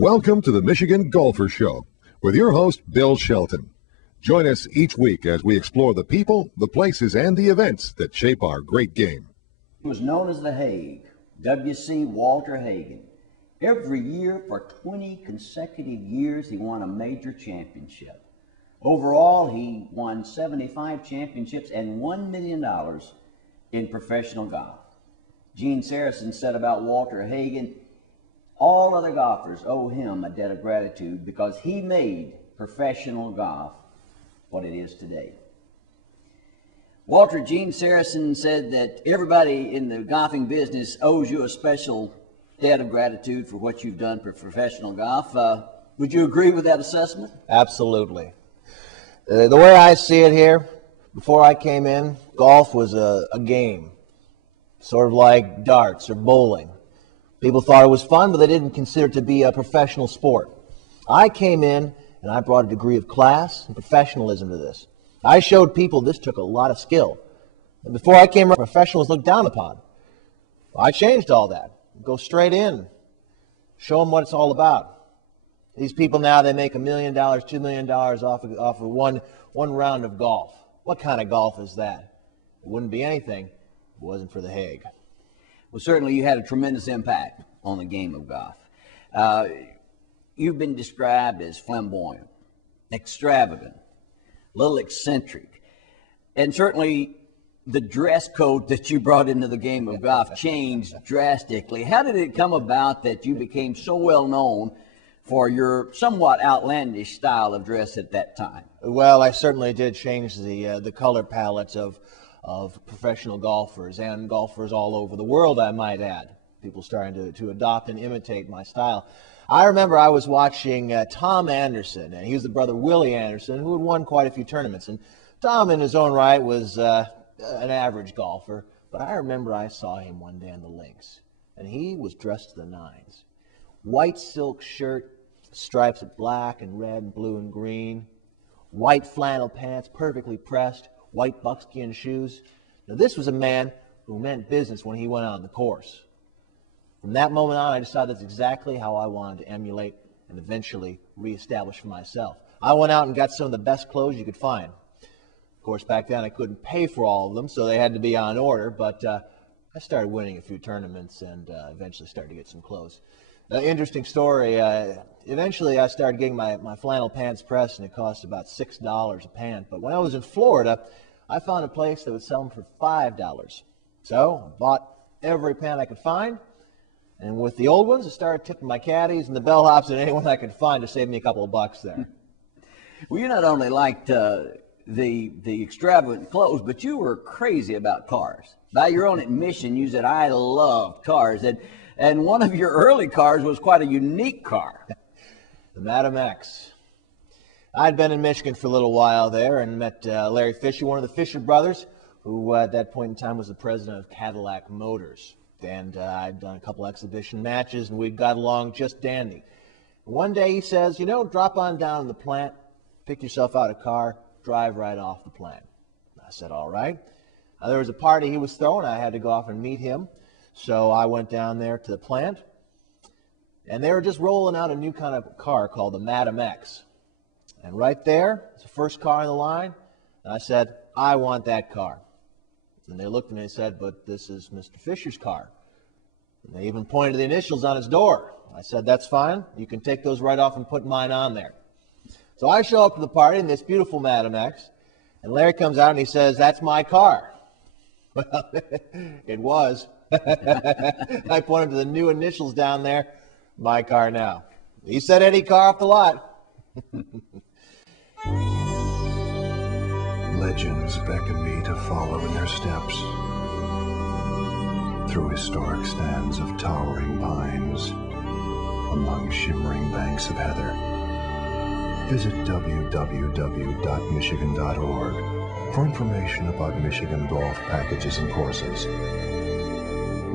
Welcome to the Michigan Golfer Show with your host, Bill Shelton. Join us each week as we explore the people, the places, and the events that shape our great game. He was known as the Haig, W.C. Walter Hagen. Every year for 20 consecutive years, he won a major championship. Overall, he won 75 championships and $1 million in professional golf. Gene Sarazen said about Walter Hagen, all other golfers owe him a debt of gratitude because he made professional golf what it is today. Walter, Gene Sarazen said that everybody in the golfing business owes you a special debt of gratitude for what you've done for professional golf. Would you agree with that assessment? Absolutely. The way I see it here, before I came in, golf was a game, sort of like darts or bowling. People thought it was fun, but they didn't consider it to be a professional sport. I came in, and I brought a degree of class and professionalism to this. I showed people this took a lot of skill. And before I came, professional was looked down upon. I changed all that. Go straight in. Show them what it's all about. These people now, they make $1 million, $2 million off of one round of golf. What kind of golf is that? It wouldn't be anything if it wasn't for the Haig. Well, certainly you had a tremendous impact on the game of golf. You've been described as flamboyant, extravagant, a little eccentric, and certainly the dress code that you brought into the game of golf changed drastically. How did it come about that you became so well known for your somewhat outlandish style of dress at that time? Well, I certainly did change the color palettes of professional golfers and golfers all over the world, I might add. People starting to adopt and imitate my style. I remember I was watching Tom Anderson, and he was the brother Willie Anderson, who had won quite a few tournaments. And Tom, in his own right, was an average golfer, but I remember I saw him one day on the links, and he was dressed to the nines. White silk shirt, stripes of black and red and blue and green, white flannel pants, perfectly pressed, white buckskin shoes. Now, this was a man who meant business when he went out on the course. From that moment on, I decided that's exactly how I wanted to emulate and eventually reestablish for myself. I went out and got some of the best clothes you could find. Of course, back then I couldn't pay for all of them, so they had to be on order, but I started winning a few tournaments and eventually started to get some clothes. Interesting story. Eventually I started getting my flannel pants pressed, and it cost about $6 a pant. But when I was in Florida, I found a place that would sell them for $5. So I bought every pant I could find, and with the old ones, I started tipping my caddies and the bellhops and anyone I could find to save me a couple of bucks there. Well, you not only liked the extravagant clothes, but you were crazy about cars. By your own admission, you said, I love cars. And one of your early cars was quite a unique car. The Madam X. I'd been in Michigan for a little while there and met Larry Fisher, one of the Fisher brothers, who at that point in time was the president of Cadillac Motors. And I'd done a couple exhibition matches, and we got along just dandy. One day he says, you know, drop on down to the plant, pick yourself out a car, drive right off the plant. I said, all right. There was a party he was throwing. I had to go off and meet him. So I went down there to the plant, and they were just rolling out a new kind of car called the Madam X. And right there, it's the first car in the line, and I said, I want that car. And they looked at me and said, but this is Mr. Fisher's car. And they even pointed to the initials on his door. I said, that's fine. You can take those right off and put mine on there. So I show up to the party in this beautiful Madam X, and Larry comes out and he says, that's my car. Well, it was. I pointed to the new initials down there, my car now. He said any car off the lot. Legends beckon me to follow in their steps through historic stands of towering pines, among shimmering banks of heather. Visit www.michigan.org for information about Michigan golf packages and courses.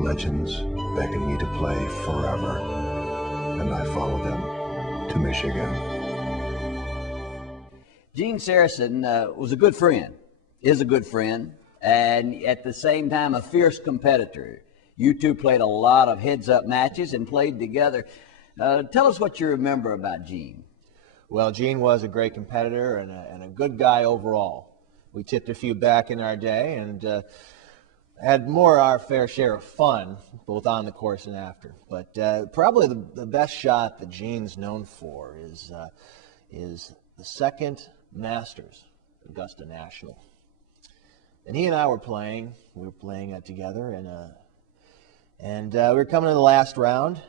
Legends beckon me to play forever, and I follow them to Michigan. Gene Sarazen was a good friend, is a good friend, and at the same time a fierce competitor. You two played a lot of heads-up matches and played together. Tell us what you remember about Gene. Well, Gene was a great competitor and a good guy overall. We tipped a few back in our day and had more our fair share of fun, both on the course and after. But probably the best shot that Gene's known for is the second Masters, Augusta National. And he and I were playing. We were playing together, and we were coming to the last round,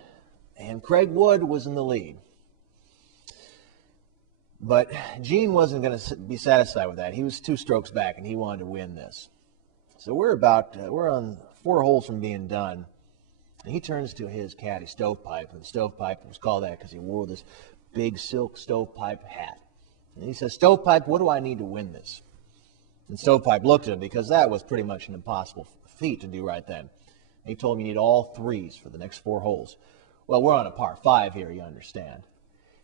and Craig Wood was in the lead. But Gene wasn't going to be satisfied with that. He was 2 strokes back, and he wanted to win this. So we're on 4 holes from being done, and he turns to his caddy, Stovepipe, and Stovepipe was called that because he wore this big silk Stovepipe hat. And he says, "Stovepipe, what do I need to win this?" And Stovepipe looked at him because that was pretty much an impossible feat to do right then. And he told me you need all 3s for the next 4 holes. Well, we're on a par 5 here, you understand.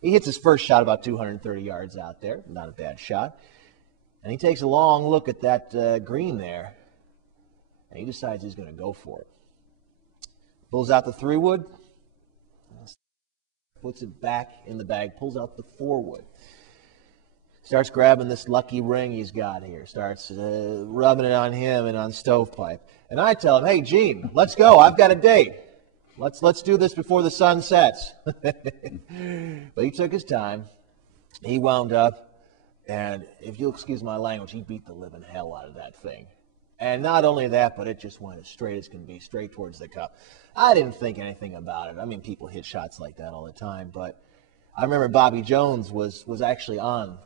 He hits his first shot about 230 yards out there, not a bad shot. And he takes a long look at that green there, and he decides he's going to go for it. Pulls out the 3-wood, puts it back in the bag, pulls out the 4-wood. Starts grabbing this lucky ring he's got here, starts rubbing it on him and on Stovepipe. And I tell him, "Hey, Gene, let's go. I've got a date. Let's do this before the sun sets." But he took his time. He wound up, and if you'll excuse my language, he beat the living hell out of that thing. And not only that, but it just went as straight as can be, straight towards the cup. I didn't think anything about it. I mean, people hit shots like that all the time, but I remember Bobby Jones was actually on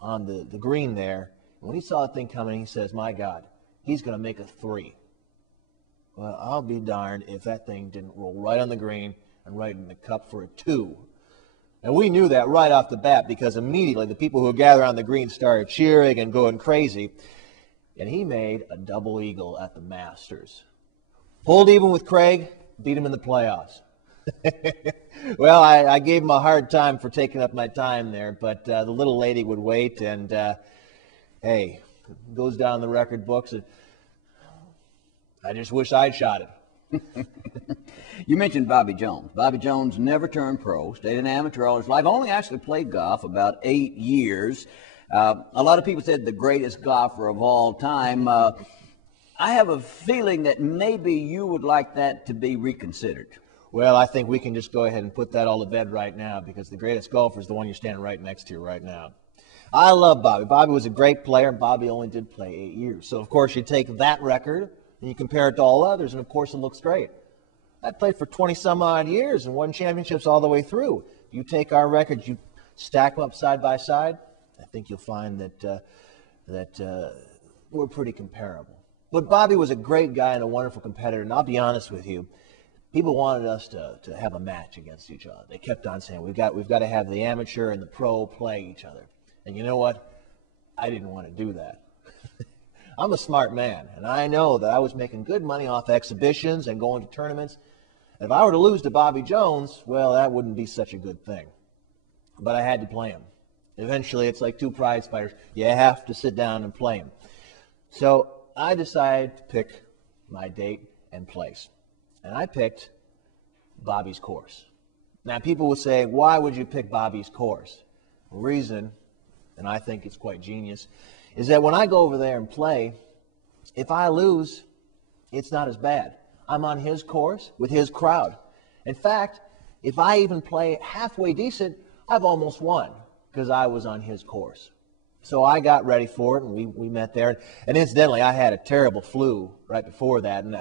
the green there. When he saw the thing coming, he says, "My God, he's going to make a 3." Well, I'll be darned if that thing didn't roll right on the green and right in the cup for a 2. And we knew that right off the bat because immediately the people who gathered on the green started cheering and going crazy. And he made a double eagle at the Masters. Pulled even with Craig, beat him in the playoffs. Well, I gave him a hard time for taking up my time there, but the little lady would wait, and hey, it goes down the record books. And I just wish I'd shot it. You mentioned Bobby Jones. Bobby Jones never turned pro, stayed an amateur all his life, only actually played golf about 8 years. A lot of people said the greatest golfer of all time. I have a feeling that maybe you would like that to be reconsidered. Well, I think we can just go ahead and put that all to bed right now because the greatest golfer is the one you're standing right next to right now. I love Bobby. Bobby was a great player, and Bobby only did play 8 years. So, of course, you take that record and you compare it to all others, and, of course, it looks great. I played for 20-some-odd years and won championships all the way through. You take our records, you stack them up side by side, I think you'll find that we're pretty comparable. But Bobby was a great guy and a wonderful competitor, and I'll be honest with you, people wanted us to have a match against each other. They kept on saying, we've got to have the amateur and the pro play each other. And you know what? I didn't want to do that. I'm a smart man, and I know that I was making good money off exhibitions and going to tournaments. And if I were to lose to Bobby Jones, well, that wouldn't be such a good thing. But I had to play him. Eventually, it's like 2 prize fighters. You have to sit down and play him. So I decided to pick my date and place. And I picked Bobby's course. Now, people will say, why would you pick Bobby's course? The reason, and I think it's quite genius, is that when I go over there and play, if I lose, it's not as bad. I'm on his course with his crowd. In fact, if I even play halfway decent, I've almost won because I was on his course. So I got ready for it, and we met there. And incidentally, I had a terrible flu right before that, and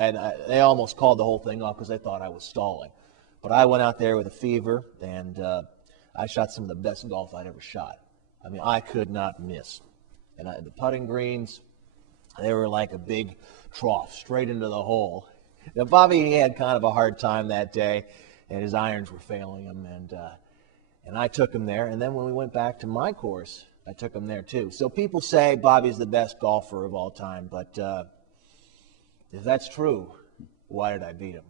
they almost called the whole thing off because they thought I was stalling. But I went out there with a fever, and I shot some of the best golf I'd ever shot. I mean, I could not miss. And the putting greens, they were like a big trough straight into the hole. Now, Bobby had kind of a hard time that day, and his irons were failing him, and I took him there. And then when we went back to my course, I took him there too. So people say Bobby's the best golfer of all time, but if that's true, why did I beat him?